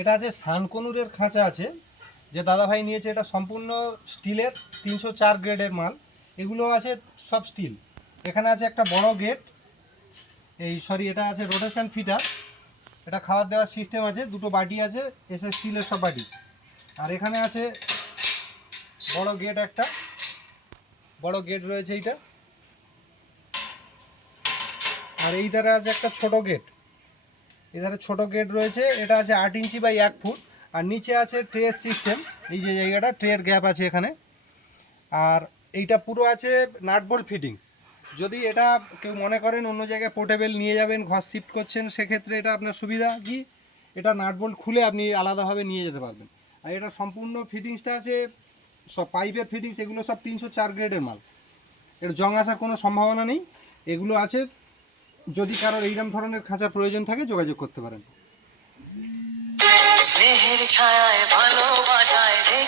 এটা আছে সানকনুরের খাঁচা আছে, যে দাদাভাই নিয়েছে, এটা সম্পূর্ণ স্টিলের 304 গ্রেডের মাল। এগুলো আছে সব স্টিল। এখানে আছে একটা বড় গেট, এটা আছে রোটেশন ফিটার, এটা খাবার দেওয়ার সিস্টেম আছে, দুটো বাটি আছে, এসে স্টিলের সব বাটি। আর এখানে আছে বড় গেট, একটা বড় গেট রয়েছে এইটা। আর এই ধারে আছে একটা ছোট গেট, এধারে ছোট গেট রয়েছে, এটা আছে 8 ইঞ্চি বাই 1 ফুট। আর নিচে আছে ট্রের সিস্টেম, এই যে জায়গাটা ট্রের গ্যাপ আছে এখানে। আর এইটা পুরো আছে নাট বোল্ট ফিটিংস। যদি এটা কেউ মনে করেন অন্য জায়গায় পোর্টেবল নিয়ে যাবেন, ঘর শিফট করছেন, সেক্ষেত্রে এটা আপনার সুবিধা কি, এটা নাট বোল্ট খুলে আপনি আলাদাভাবে নিয়ে যেতে পারবেন। আর এটা সম্পূর্ণ ফিটিংসটা আছে, সব পাইপের ফিটিংস, এগুলো সব 304 গ্রেডের মাল। এর জং আসার কোনো সম্ভাবনা নেই। এগুলো আছে, যদি কারোর এইরকম ধরনের খাঁচার প্রয়োজন থাকে যোগাযোগ করতে পারেন।